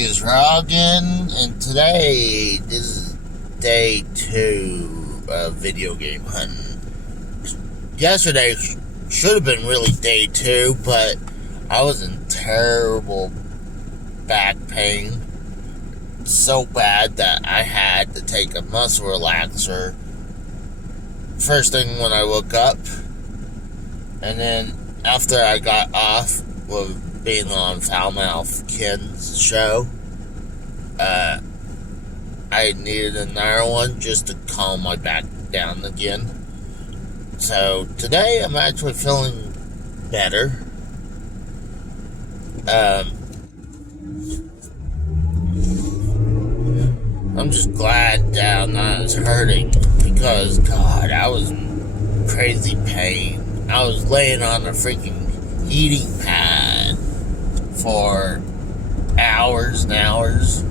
is Rogan, and today is day 2 of video game hunting. Yesterday should have been really day 2, but I was in terrible back pain. So bad that I had to take a muscle relaxer first thing when I woke up. And then after I got off with being on Foulmouth Ken's show, I needed another one just to calm my back down again. So today I'm actually feeling better. I'm just glad that I'm not as hurting, because God, I was in crazy pain. I was laying on a freaking heating pad for hours and hours.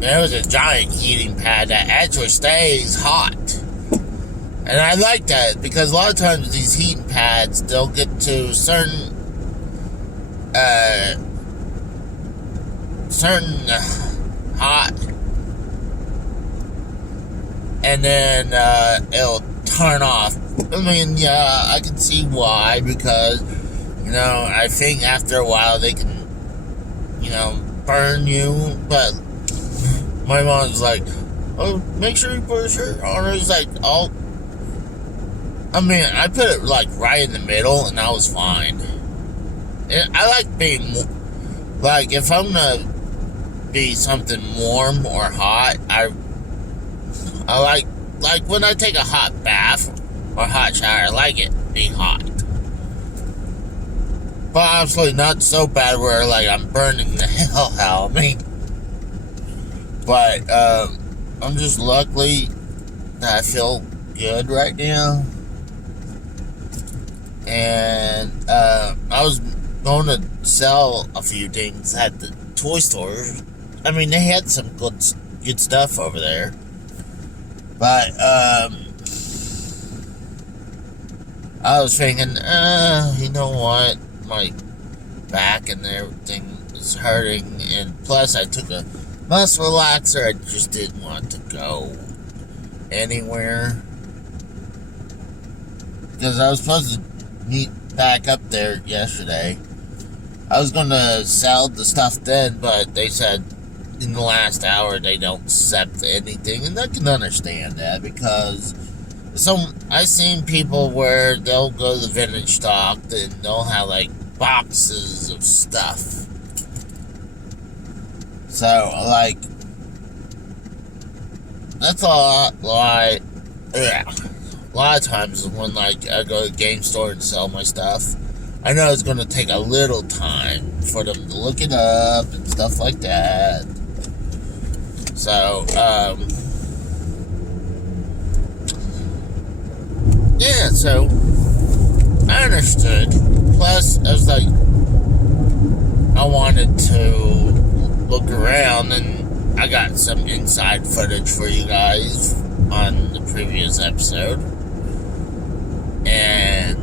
There was a giant heating pad that actually stays hot. And I like that, because a lot of times these heating pads, they'll get to certain hot, and then it'll turn off. I mean, yeah, I can see why, because, I think after a while they can, burn you. But my mom's like, oh, make sure you put a shirt on. It's like, I put it like right in the middle, and I was fine. I like being, like, if I'm gonna be something warm or hot, I like when I take a hot bath or hot shower, I like it be hot. But obviously not so bad where, like, I'm burning the hell out of me. But, I'm just lucky that I feel good right now. And, I was going to sell a few things at the toy store. I mean, they had some good stuff over there. But, I was thinking, you know what? My back and everything is hurting. And plus, I took a muscle relaxer. I just didn't want to go anywhere, because I was supposed to meet back up there yesterday. I was going to sell the stuff then, but they said in the last hour they don't accept anything, and I can understand that, because I've seen people where they'll go to the vintage stock and they'll have like boxes of stuff. So, like, that's a lot of times when, like, I go to the game store and sell my stuff, I know it's going to take a little time for them to look it up and stuff like that. So, yeah, so I understood. Plus, I was like, I wanted to look around, and I got some inside footage for you guys on the previous episode. And,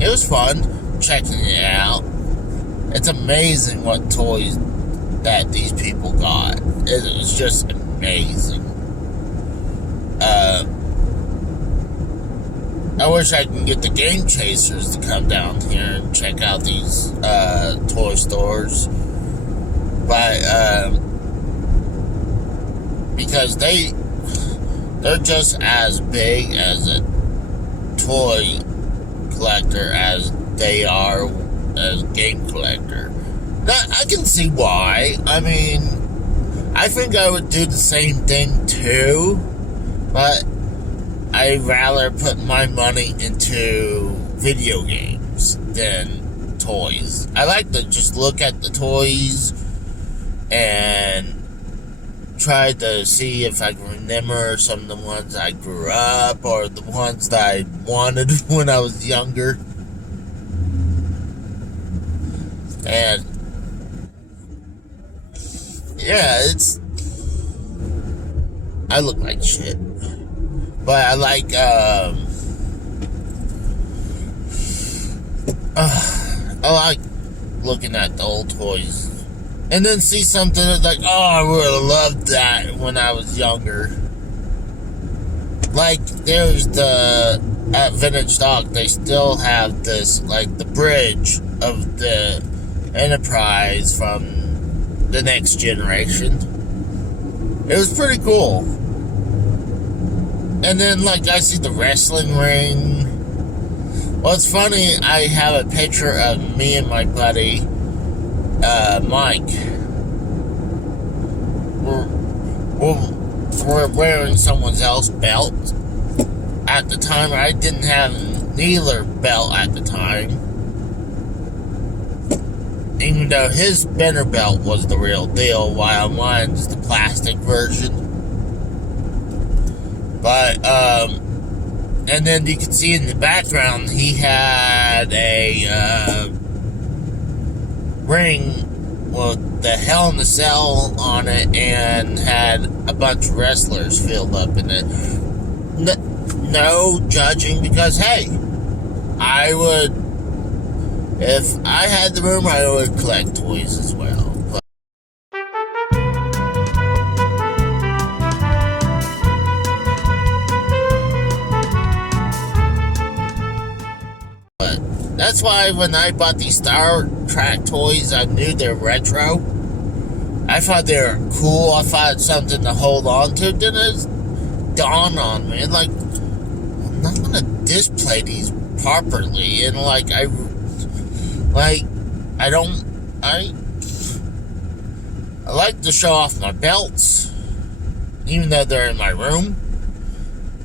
it was fun checking it out. It's amazing what toys that these people got. It's just amazing. I wish I can get the Game Chasers to come down here and check out these toy stores. But, because they're just as big as a toy collector as they are as game collector. Now, I can see why. I mean, I think I would do the same thing too, but I'd rather put my money into video games than toys. I like to just look at the toys and try to see if I can remember some of the ones I grew up, or the ones that I wanted when I was younger. And yeah, I look like shit. But I like, looking at the old toys. And then see something that's like, oh, I would have loved that when I was younger. Like, there's at Vintage Stock, they still have this, like, the bridge of the Enterprise from the Next Generation. It was pretty cool. And then, like, I see the wrestling ring. Well, it's funny, I have a picture of me and my buddy, Mike. We're wearing someone else's belt. At the time, I didn't have neither belt at the time. Even though his spinner belt was the real deal, while mine's the plastic version. But, and then you can see in the background, he had a, ring with the Hell in a Cell on it and had a bunch of wrestlers filled up in it. No judging, because, hey, I would, if I had the room, I would collect toys as well. But that's why when I bought these Star Trek toys, I knew they're retro. I thought they were cool. I thought it's something to hold on to. Then it dawned on me, like, I'm not gonna display these properly, and I like to show off my belts, even though they're in my room,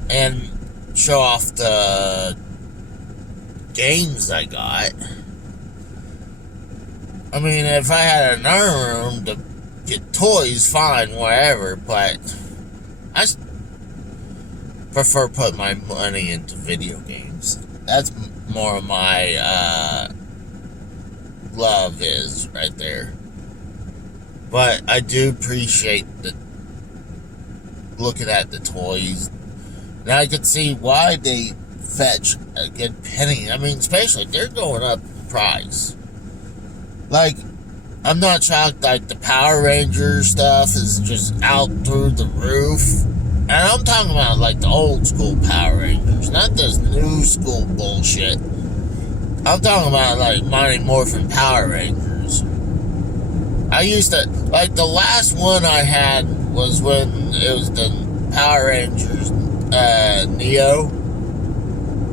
and show off the games I got. I mean, if I had another room to get toys, fine, whatever, but I prefer putting my money into video games. That's more of my love is right there. But I do appreciate looking at the toys. And I could see why they fetch a good penny. I mean, especially they're going up in price. Like, I'm not shocked, like, the Power Rangers stuff is just out through the roof. And I'm talking about, like, the old school Power Rangers, not this new school bullshit. I'm talking about, like, Mighty Morphin Power Rangers. I used to, like, the last one I had was when it was the Power Rangers, Neo.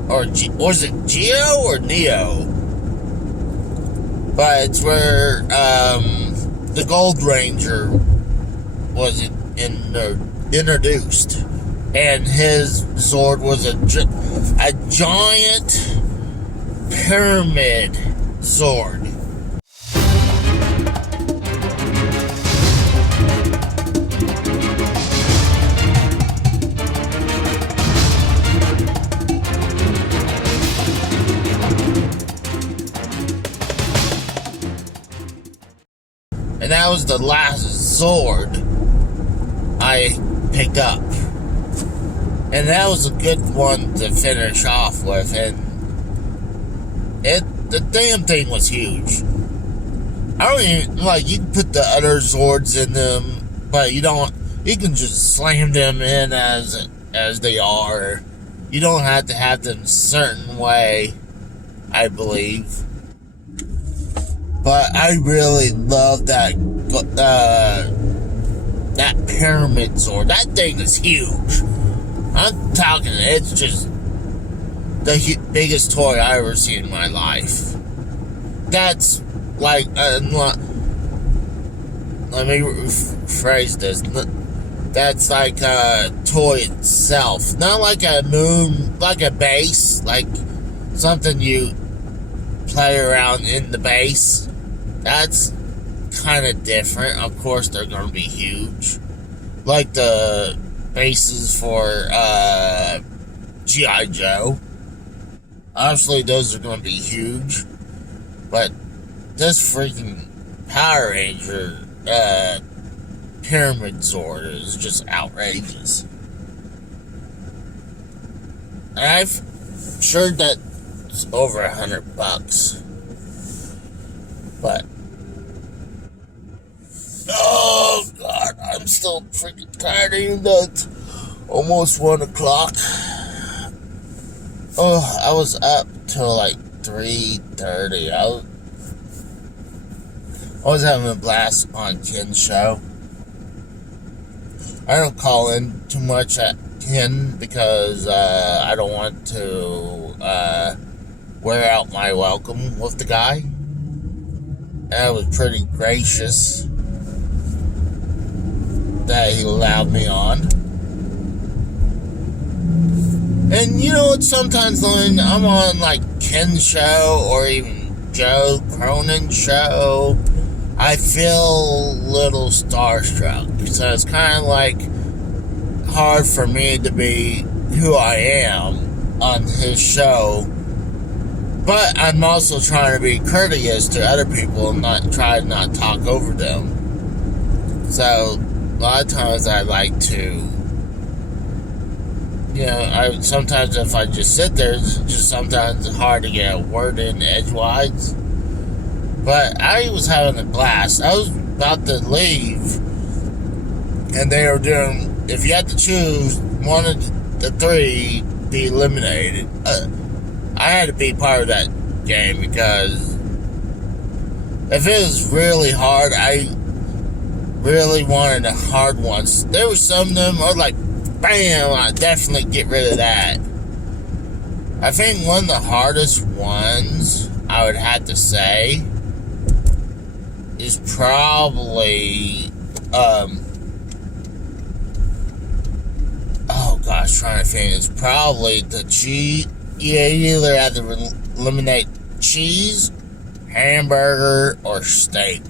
Or, was it Geo or Neo? But it's where, the Gold Ranger was introduced. And his Zord was a giant pyramid Zord. And that was the last Zord I picked up. And that was a good one to finish off with. And the damn thing was huge. I don't even, like, you can put the other Zords in them, but you can just slam them in as they are. You don't have to have them a certain way, I believe. But I really love that pyramid Zord. That thing is huge. I'm talking, it's just the biggest toy I ever seen in my life. That's like, let me rephrase this. That's like a toy itself. Not like a moon, like a base, like something you play around in the base. That's kind of different. Of course, they're going to be huge. Like the bases for G.I. Joe. Obviously, those are going to be huge. But this freaking Power Ranger Pyramid Zord is just outrageous. And I'm sure that's over $100. But, oh God, I'm still freaking tired even though it's almost 1 o'clock. Oh, I was up till like 3:30. I was having a blast on Ken's show. I don't call in too much at Ken because I don't want to wear out my welcome with the guy. And I was pretty gracious that he allowed me on. And you know what, sometimes when I'm on like Ken's show or even Joe Cronin's show, I feel a little starstruck. So it's kind of like hard for me to be who I am on his show. But I'm also trying to be courteous to other people and not talk over them. So a lot of times I like to, sometimes if I just sit there, it's just sometimes hard to get a word in edgewise. But I was having a blast. I was about to leave, and they were doing, if you had to choose one of the three, be eliminated. I had to be part of that game because if it was really hard, I really wanted the hard ones. There were some of them I was like, bam, I definitely get rid of that. I think one of the hardest ones I would have to say is probably trying to think. It's probably the cheese. You either have to eliminate cheese, hamburger, or steak.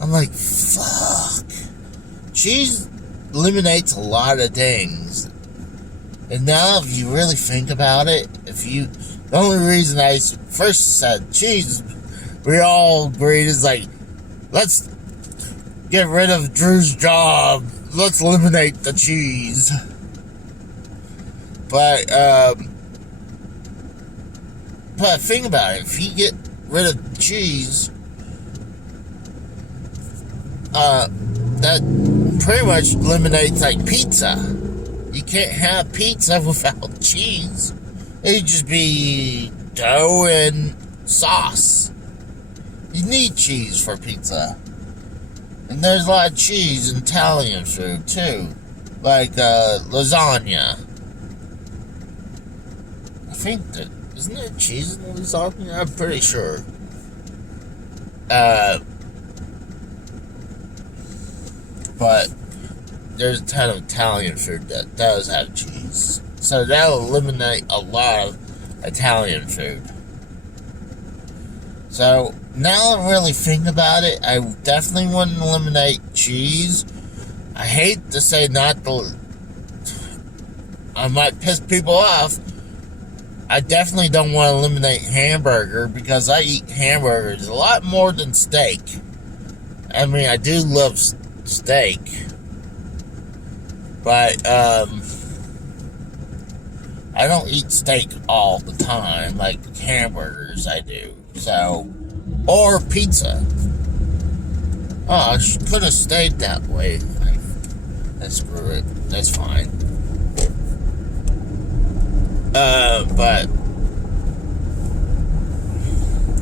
I'm like, fuck. Cheese eliminates a lot of things. And now if you really think about it, the only reason I first said cheese, we all agreed is like, let's get rid of Drew's job. Let's eliminate the cheese. But think about it. If you get rid of cheese, that pretty much eliminates like pizza. You can't have pizza without cheese. It'd just be dough and sauce. You need cheese for pizza. And there's a lot of cheese in Italian food too. Like lasagna. I think that, isn't there cheese in lasagna? I'm pretty sure. But there's a ton of Italian food that does have cheese. So that'll eliminate a lot of Italian food. So now I really think about it, I definitely wouldn't eliminate cheese. I hate to say I might piss people off. I definitely don't want to eliminate hamburger because I eat hamburgers a lot more than steak. I mean, I do love steak. But, I don't eat steak all the time, like hamburgers I do. So, or pizza. Oh, I could have stayed that way. Screw it. That's fine. But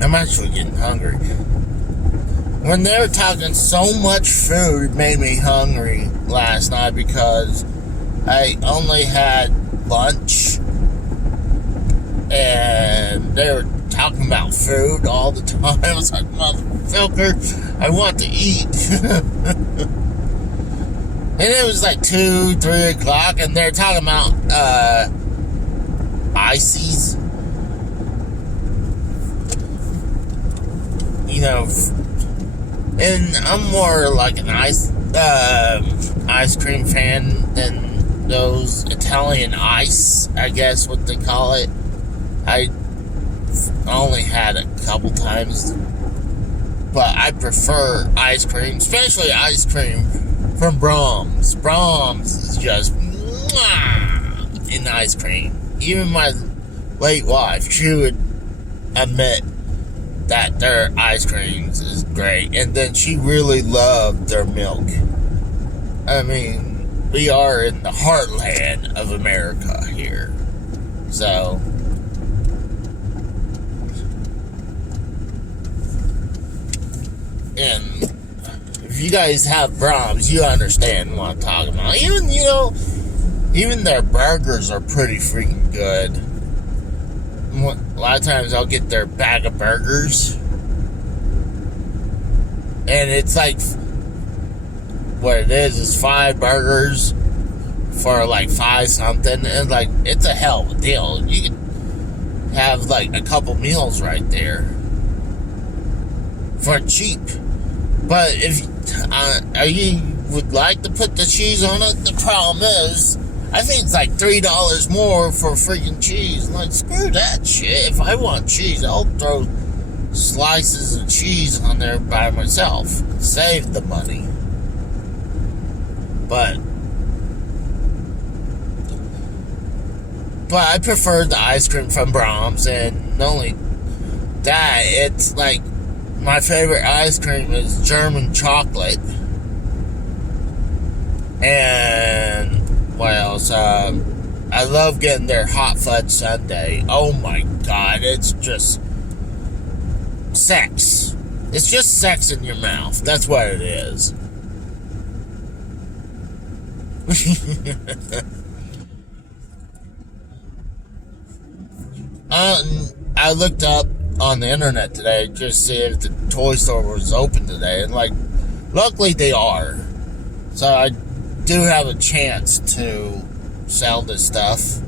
I'm actually getting hungry. When they were talking so much food, it made me hungry last night because I only had lunch and they were talking about food all the time. I was like, motherfucker, I want to eat. And it was like 2, 3 o'clock and they're talking about ices. And I'm more like an ice cream fan than those Italian ice, I guess what they call it. I only had a couple times, but I prefer ice cream, especially ice cream from Brahms. Brahms is just in ice cream. Even my late wife, she would admit that their ice creams is great. And then she really loved their milk. I mean, we are in the heartland of America here. So, and if you guys have Brahms, you understand what I'm talking about. Even their burgers are pretty freaking good. A lot of times I'll get their bag of burgers, and it's like, what it is 5 burgers for like 5 something, and like, it's a hell of a deal. You can have like a couple meals right there for cheap. But if you would like to put the cheese on it, the problem is, I think it's like $3 more for freaking cheese. Like, screw that shit. If I want cheese, I'll throw slices of cheese on there by myself. Save the money. But I prefer the ice cream from Brahms, and not only that, it's like, my favorite ice cream is German chocolate. And what else? I love getting their hot fudge sundae. Oh my god, it's just sex. It's just sex in your mouth. That's what it is. I looked up on the internet today just to see if the toy store was open today, and like, luckily they are. So I do have a chance to sell this stuff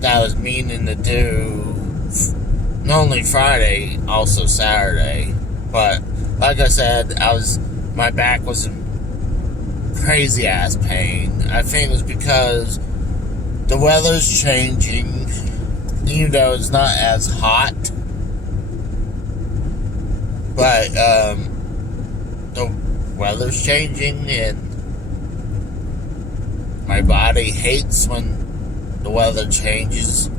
that I was meaning to do not only Friday, also Saturday. But like I said, my back was in crazy ass pain. I think it was because the weather's changing, even though it's not as hot. But the weather's changing, and my body hates when the weather changes.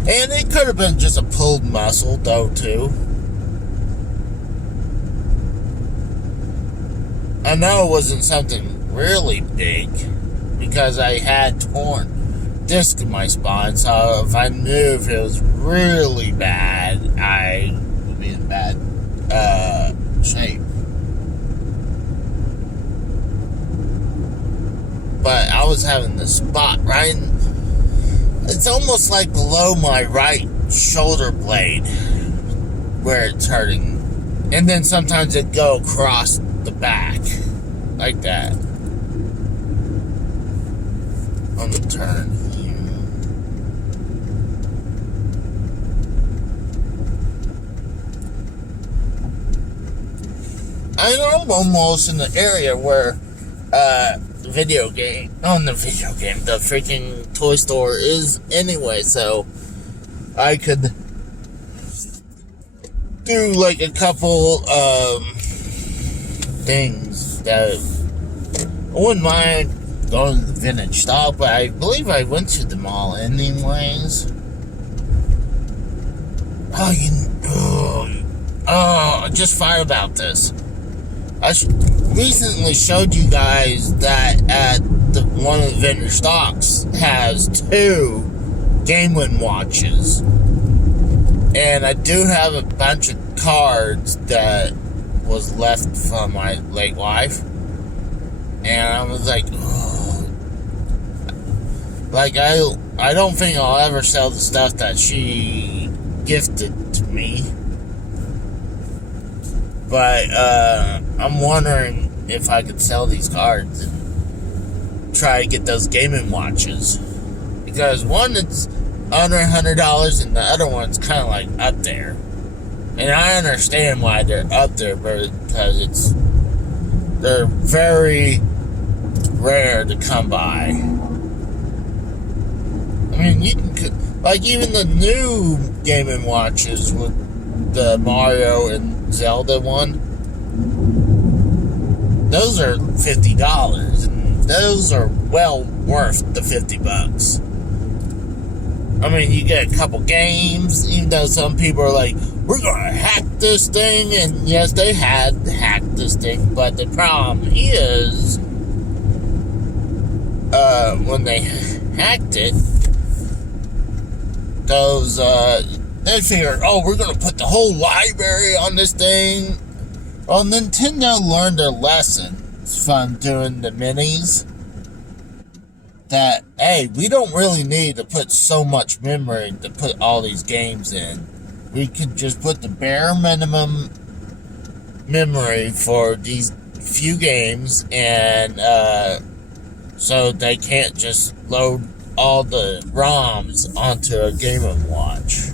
And it could have been just a pulled muscle, though, too. I know it wasn't something really big, because I had torn disc in my spine, so if I knew if it was really bad, I would be in bad shape. But I was having this spot right, it's almost like below my right shoulder blade where it's hurting. And then sometimes it go across the back like that. On the turn here. I'm almost in the area where the freaking toy store is anyway, so I could do like a couple things that I wouldn't mind going to the vintage stock, but I believe I went to the mall anyways. I just thought about this. I recently showed you guys that at one of the vendor stocks has 2 Game Win watches. And I do have a bunch of cards that was left from my late wife. And I was like, oh. Like, I don't think I'll ever sell the stuff that she gifted to me. But I'm wondering if I could sell these cards and try to get those gaming watches. Because one is under $100 and the other one's kind of like up there. And I understand why they're up there, because they're very rare to come by. I mean, you can, like, even the new gaming watches with the Mario and Zelda one, those are $50, and those are well worth the $50. I mean, you get a couple games, even though some people are like, we're gonna hack this thing, and yes, they had hacked this thing, but the problem is, when they hacked it, they figured, oh, we're gonna put the whole library on this thing. Well, Nintendo learned their lessons from doing the minis. That, hey, we don't really need to put so much memory to put all these games in. We could just put the bare minimum memory for these few games, and so they can't just load all the ROMs onto a Game & Watch.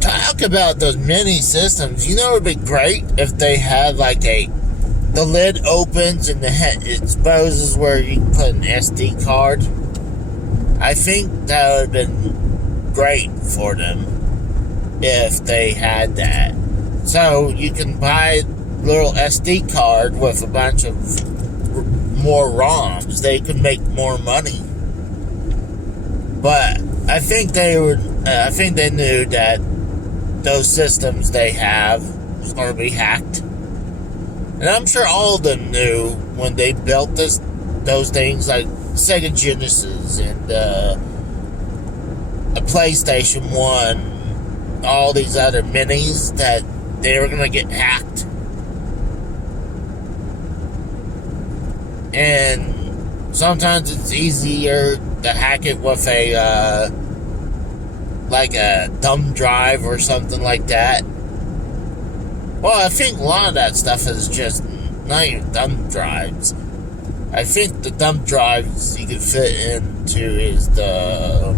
Talk about those mini systems. You know, it would be great if they had like the lid opens and it exposes where you can put an SD card. I think that would have been great for them if they had that. So you can buy a little SD card with a bunch of more ROMs. They could make more money. But I think they knew that those systems they have was going to be hacked. And I'm sure all of them knew when they built those things like Sega Genesis and a PlayStation 1, all these other minis, that they were going to get hacked. And sometimes it's easier to hack it with like a thumb drive or something like that. Well, I think a lot of that stuff is just not even thumb drives. I think the thumb drives you can fit into is the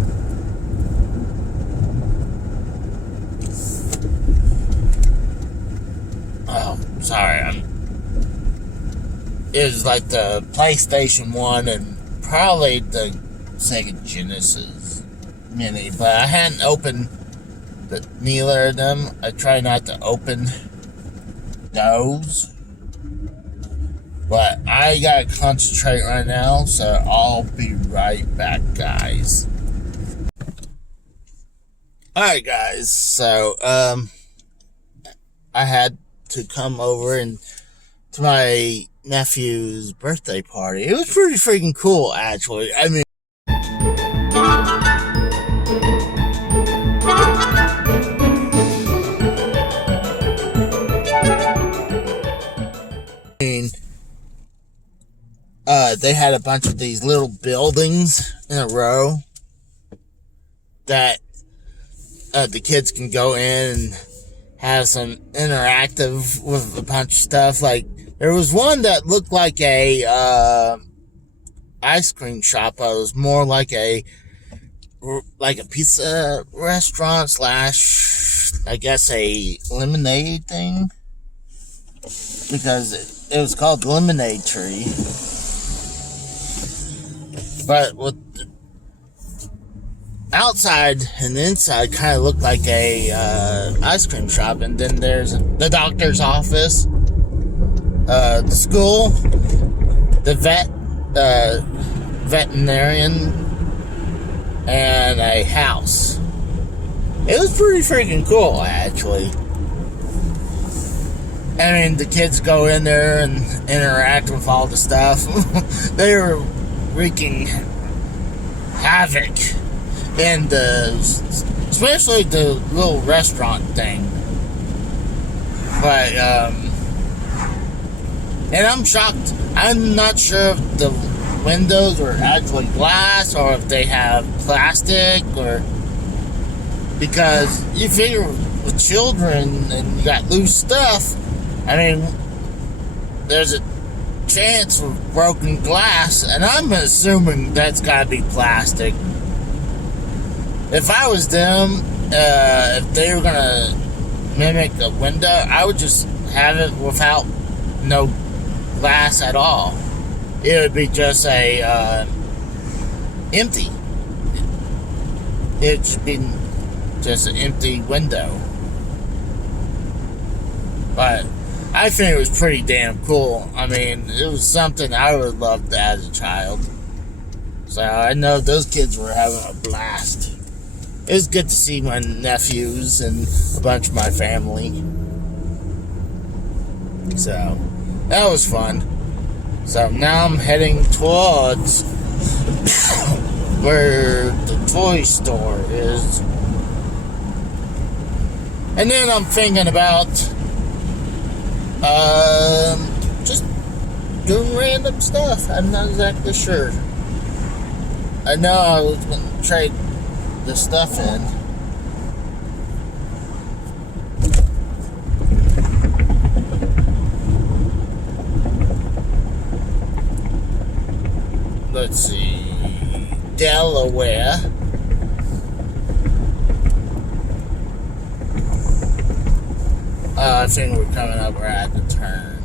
is like the PlayStation 1 and probably the Sega Genesis Mini, but I hadn't opened neither of them. I try not to open those, but I gotta concentrate right now, so I'll be right back, guys. Alright, guys, so I had to come over and to my nephew's birthday party. It was pretty freaking cool, actually. I mean, they had a bunch of these little buildings in a row that the kids can go in and have some interactive with a bunch of stuff. Like, there was one that looked like a ice cream shop, but it was more like a pizza restaurant slash, I guess, a lemonade thing, because it was called Lemonade Tree. But with the outside and the inside kind of looked like a ice cream shop. And then there's the doctor's office, the school, the veterinarian, and a house. It was pretty freaking cool, actually. I mean, the kids go in there and interact with all the stuff. They were wreaking havoc in especially the little restaurant thing. But, and I'm shocked. I'm not sure if the windows are actually glass or if they have plastic, or because you figure with children and you got loose stuff, I mean, there's a chance of broken glass, and I'm assuming that's gotta be plastic. If I was them, if they were gonna mimic a window, I would just have it without no glass at all. It would be just a empty. It should be just an empty window. But I think it was pretty damn cool. I mean, it was something I would have loved as a child. So I know those kids were having a blast. It was good to see my nephews and a bunch of my family. So that was fun. So now I'm heading towards where the toy store is. And then I'm thinking about just doing random stuff. I'm not exactly sure. I know I was going to trade the stuff in. Let's see. Delaware. I think we're coming up right at the turn.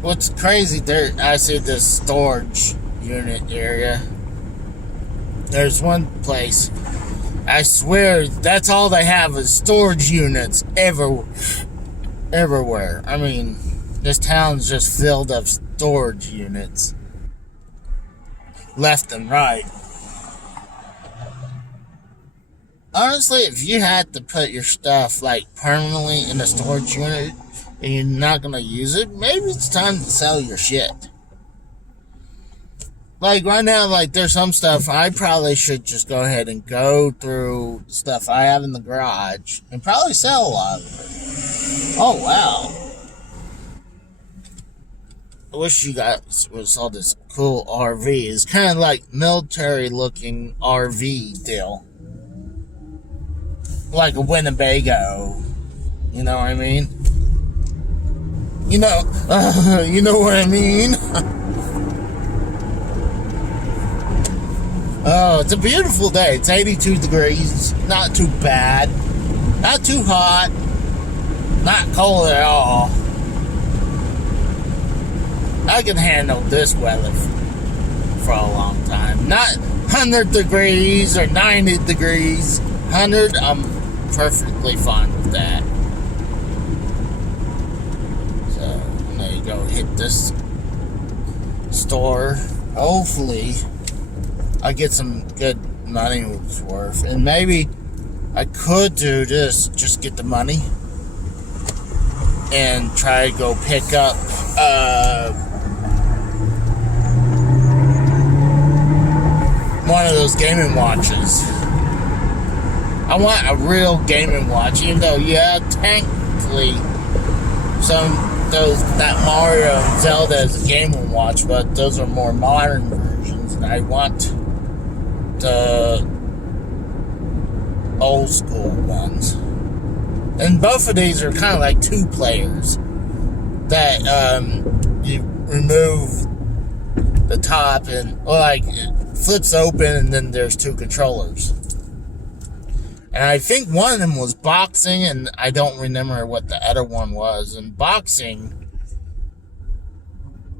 What's crazy, there I see this storage unit area. There's one place, I swear that's all they have is storage units everywhere. I mean, this town's just filled up storage units. Left and right. Honestly, if you had to put your stuff like permanently in a storage unit and you're not gonna use it, maybe it's time to sell your shit. Like right now, like there's some stuff I probably should just go ahead and go through stuff I have in the garage and probably sell a lot of it. Oh wow. I wish you guys saw this cool RV. It's kind of like military looking RV deal. Like a Winnebago. You know what I mean? You know what I mean? Oh, it's a beautiful day. It's 82 degrees. Not too bad. Not too hot. Not cold at all. I can handle this weather for a long time. Not 100 degrees or 90 degrees. 100, I'm perfectly fine with that. So, there you go. Hit this store. Hopefully, I get some good money worth. And maybe I could do this. Just get the money. And try to go pick up one of those Game & Watches. I want a real Game & Watch, even though, yeah, technically, that Mario and Zelda is a Game & Watch, but those are more modern versions, and I want the old school ones. And both of these are kind of like two players that you remove the top and, or like, it flips open and then there's two controllers. And I think one of them was boxing, and I don't remember what the other one was. And boxing,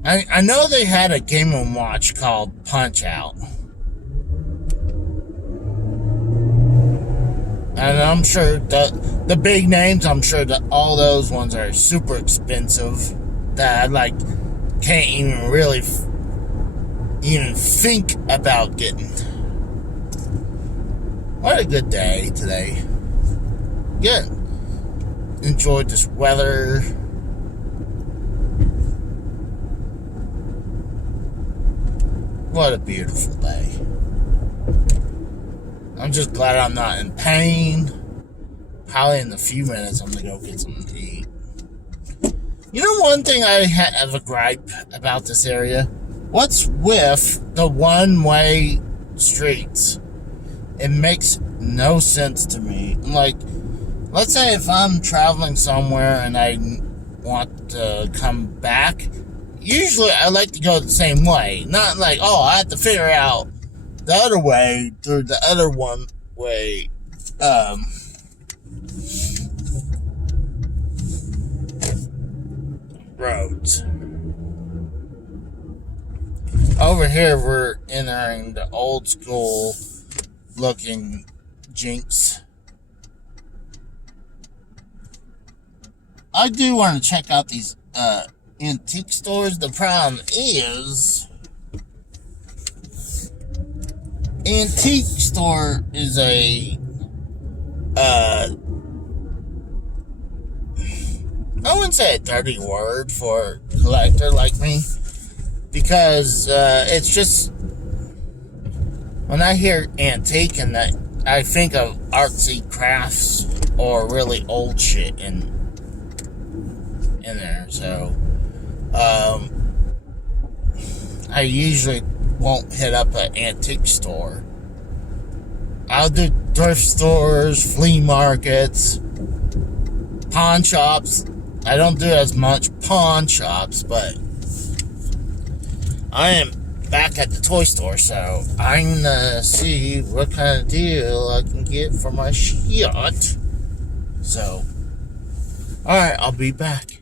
I know they had a Game & Watch called Punch-Out. And I'm sure the big names, I'm sure that all those ones are super expensive. That I, like, can't even really even think about getting. What a good day today. Good. Enjoyed this weather. What a beautiful day. I'm just glad I'm not in pain. Probably in a few minutes I'm going to go get something to eat. You know one thing I have a gripe about this area? What's with the one-way streets? It makes no sense to me. Like, let's say if I'm traveling somewhere and I want to come back, usually I like to go the same way. Not like, oh, I have to figure out the other way through the other one way. Roads. Over here, we're entering the old school looking Jinx I do want to check out these antique stores. The problem is, antique store is a I wouldn't say a dirty word for a collector like me, because it's just, when I hear antique and that, I think of artsy crafts or really old shit in there. So I usually won't hit up an antique store. I'll do thrift stores, flea markets, pawn shops. I don't do as much pawn shops, but I am back at the toy store, so I'm gonna see what kind of deal I can get for my shit. So, alright, I'll be back.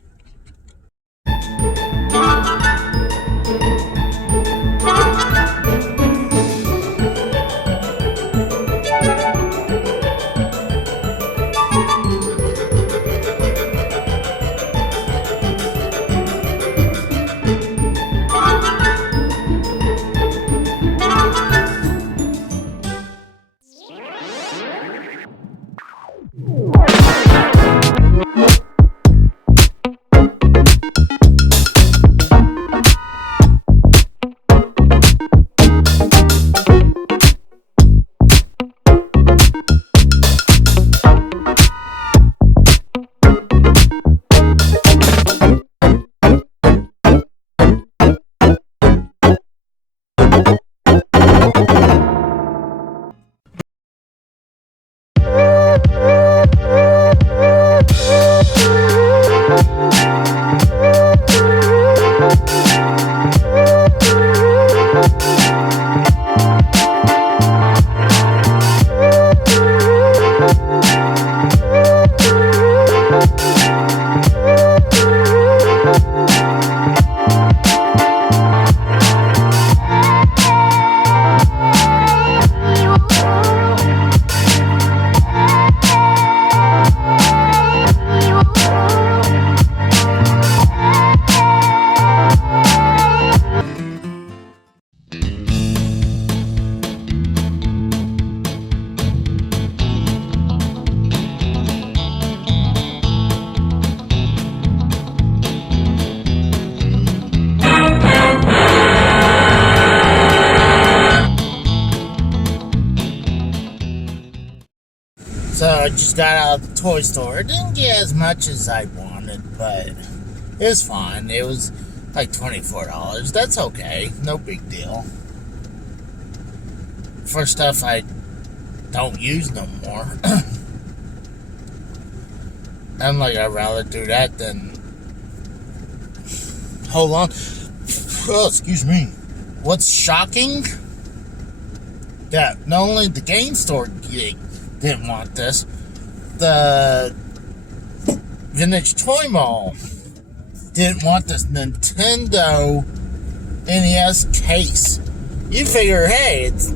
So I just got out of the toy store. It didn't get as much as I wanted, but it was fine. It was like $24. That's okay. No big deal. For stuff I don't use no more. I'm like, I'd rather do that than... Hold on. Oh, excuse me. What's shocking? That not only the game store didn't want this, the Vintage Toy Mall didn't want this Nintendo NES case. You figure, hey, it's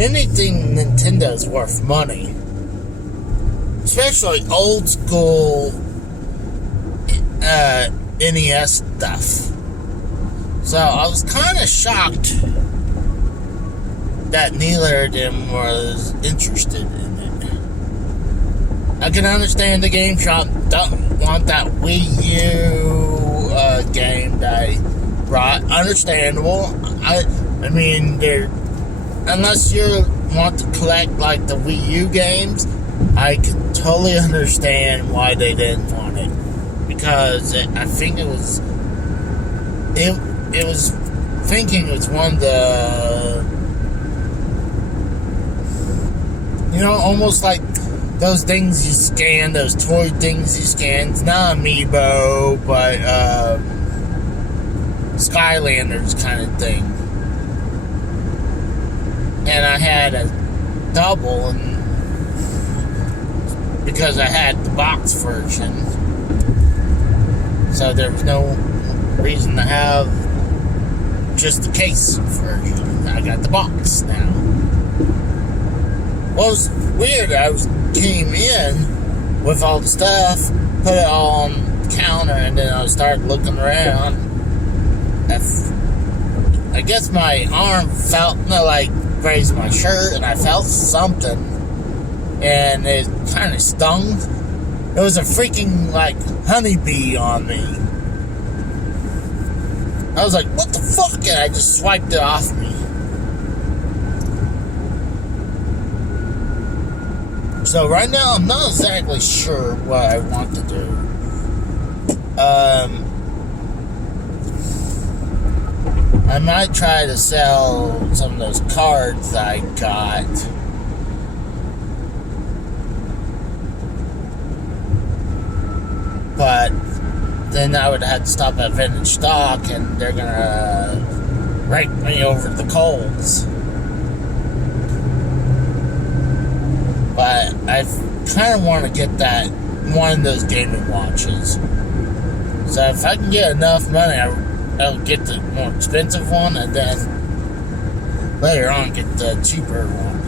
anything Nintendo's worth money, especially old school NES stuff. So I was kind of shocked that neither of them was interested in it. I can understand the game shop don't want that Wii U game that I brought. Understandable. I mean, unless you want to collect like the Wii U games, I can totally understand why they didn't want it, because I think it was thinking it was one of the, you know, almost like those things you scan, those toy things you scan. It's not Amiibo, but Skylanders kind of thing. And I had a double, and because I had the box version, so there was no reason to have just the case version. I got the box now. What was weird, came in with all the stuff, put it all on the counter, and then I started looking around. I guess my arm felt, grazed my shirt, and I felt something, and it kind of stung. It was a freaking, honeybee on me. I was like, what the fuck? And I just swiped it off me. So right now, I'm not exactly sure what I want to do. I might try to sell some of those cards I got. But then I would have to stop at Vintage Stock, and they're gonna rake me over the coals. But I kind of want to get one of those gaming watches. So if I can get enough money, I'll get the more expensive one, and then later on get the cheaper one.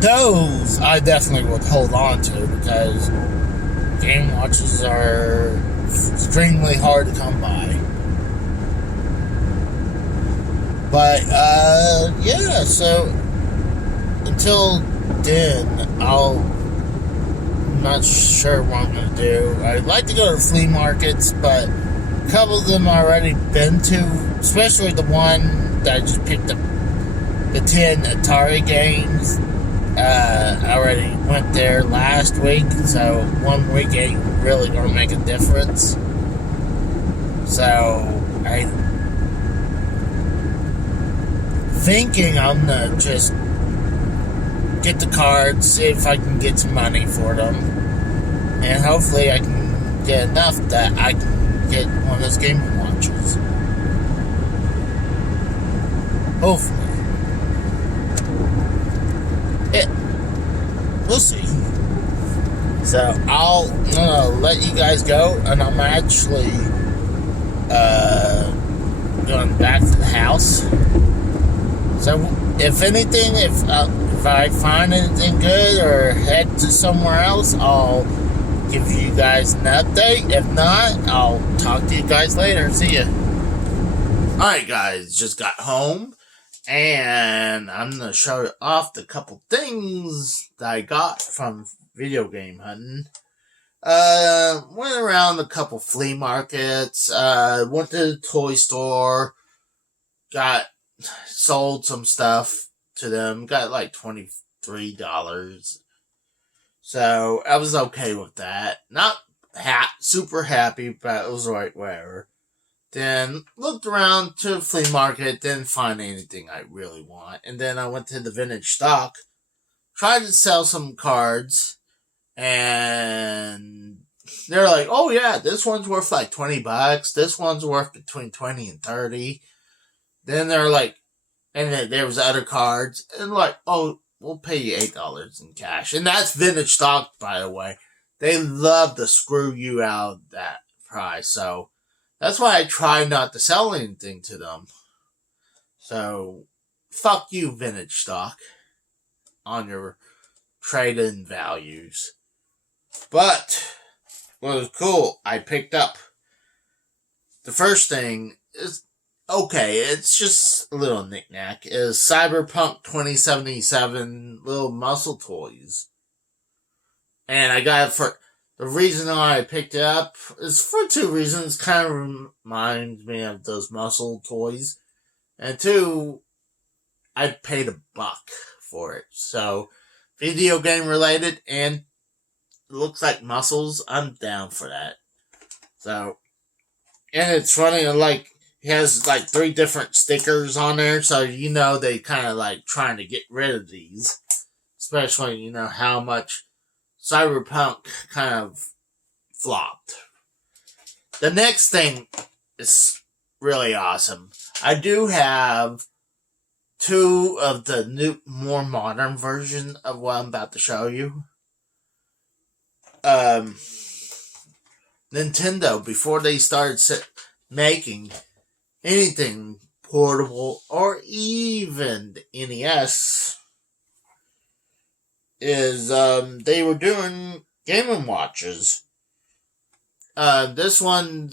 Those I definitely would hold on to, because game watches are extremely hard to come by. But yeah, so until then, I'm not sure what I'm going to do. I'd like to go to flea markets, but a couple of them I've already been to, especially the one that I just picked up, the 10 Atari games. I already went there last week, so 1 week ain't really going to make a difference. So, I'm thinking I'm going to just get the cards, see if I can get some money for them, and hopefully I can get enough that I can get one of those gaming watches. Hopefully. We'll see. So I'm gonna let you guys go, and I'm actually going back to the house. So if anything, if I find anything good or head to somewhere else, I'll give you guys an update. If not, I'll talk to you guys later. See ya. Alright guys, just got home, and I'm going to show off the couple things that I got from video game hunting. Went around a couple flea markets, went to the toy store, sold some stuff to them, got like $23. So I was okay with that. Not super happy, but it was right, whatever. Then looked around to the flea market, didn't find anything I really want. And then I went to the Vintage Stock, tried to sell some cards, and they're like, oh yeah, this one's worth like $20. This one's worth between 20 and 30. Then they're like, and then there was other cards, and like, oh, we'll pay you $8 in cash. And that's Vintage Stock, by the way. They love to screw you out of that price. So that's why I try not to sell anything to them. So fuck you, Vintage Stock, on your trade-in values. But what was cool, I picked up. The first thing is, okay, it's just a little knickknack, is Cyberpunk 2077 little muscle toys. And I got it for, the reason why I picked it up is for two reasons. Kind of reminds me of those muscle toys. And two, I paid $1 for it. So, video game related, and it looks like muscles, I'm down for that. So, and it's funny, like, it has like 3 different stickers on there, so you know they kind of like trying to get rid of these. Especially, you know, how much Cyberpunk kind of flopped. The next thing is really awesome. I do have 2 of the new, more modern version of what I'm about to show you. Nintendo, before they started making anything portable, or even the NES, is they were doing Game & Watches. This one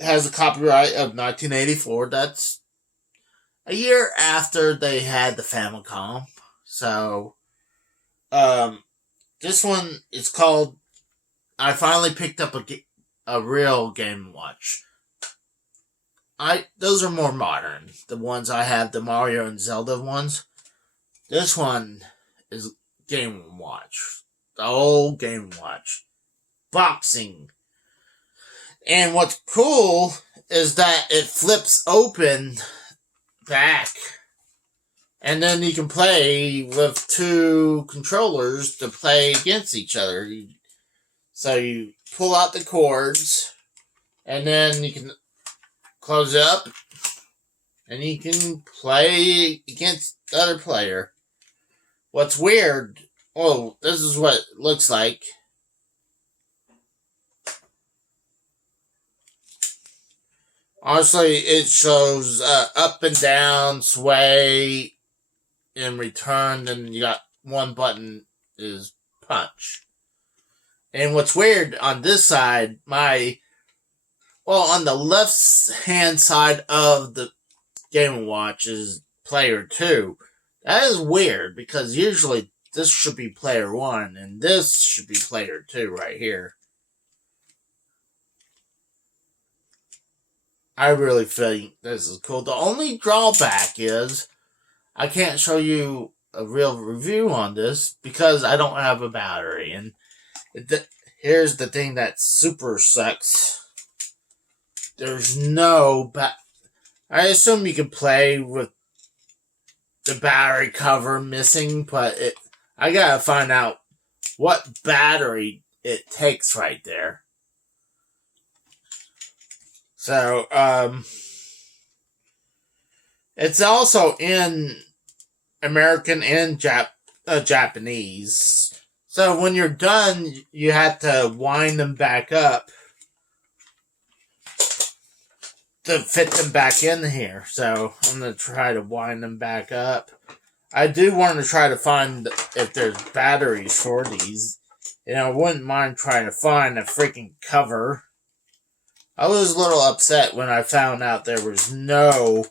has a copyright of 1984. That's a year after they had the Famicom. So, this one is called, I finally picked up a real Game & Watch. Those are more modern. The ones I have, the Mario and Zelda ones. This one is Game & Watch. The old Game & Watch. Boxing. And what's cool is that it flips open back. And then you can play with two controllers to play against each other. So you pull out the cords, and then you can close it up, and you can play against the other player. What's weird, this is what it looks like. Honestly, it shows up and down, sway, and return, and you got one button is punch. And what's weird on this side, on the left hand side of the Game & Watch is player 2. That is weird because usually this should be player 1 and this should be player 2 right here. I really think this is cool. The only drawback is I can't show you a real review on this because I don't have a battery. And here's the thing that super sucks. There's no I assume you can play with the battery cover missing, but I gotta find out what battery it takes right there. So, it's also in American and Japanese. So when you're done, you have to wind them back up to fit them back in here. So I'm going to try to wind them back up. I do want to try to find if there's batteries for these. I wouldn't mind trying to find a freaking cover. I was a little upset when I found out there was no...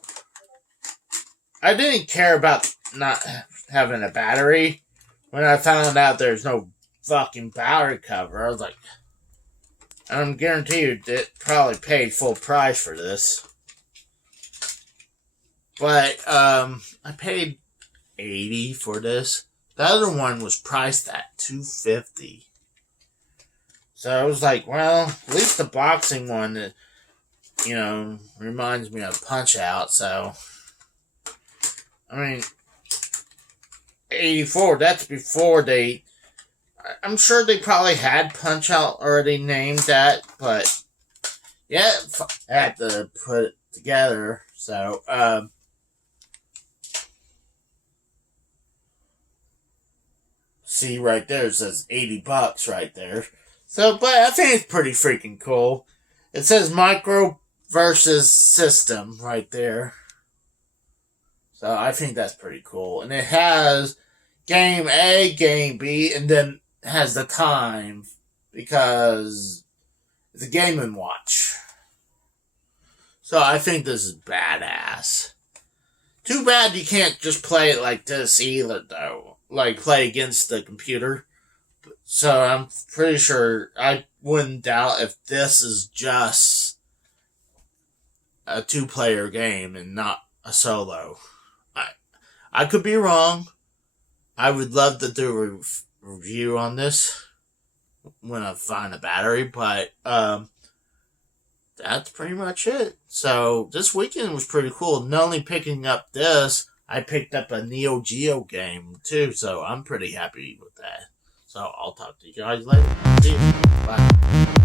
I didn't care about not having a battery. When I found out there's no fucking battery cover, I was like... I'm guaranteed you it probably paid full price for this. But, I paid $80 for this. The other one was priced at $250. So I was like, well, at least the boxing one, reminds me of Punch-Out. So, I mean, 84, that's before I'm sure they probably had Punch-Out already named that, but, yeah, I had to put it together. So, see right there, it says $80 right there. So, but I think it's pretty freaking cool. It says Micro versus System right there. So I think that's pretty cool. And it has Game A, Game B, and then it has the time because it's a Game & Watch. So I think this is badass. Too bad you can't just play it like this either, though. Like, play against the computer. So I'm pretty sure I wouldn't doubt if this is just a 2-player game and not a solo. I could be wrong. I would love to do a review on this when I find a battery, but that's pretty much it. So this weekend was pretty cool. Not only picking up this, I picked up a Neo Geo game too, so I'm pretty happy with that. So I'll talk to you guys later. See you. Bye.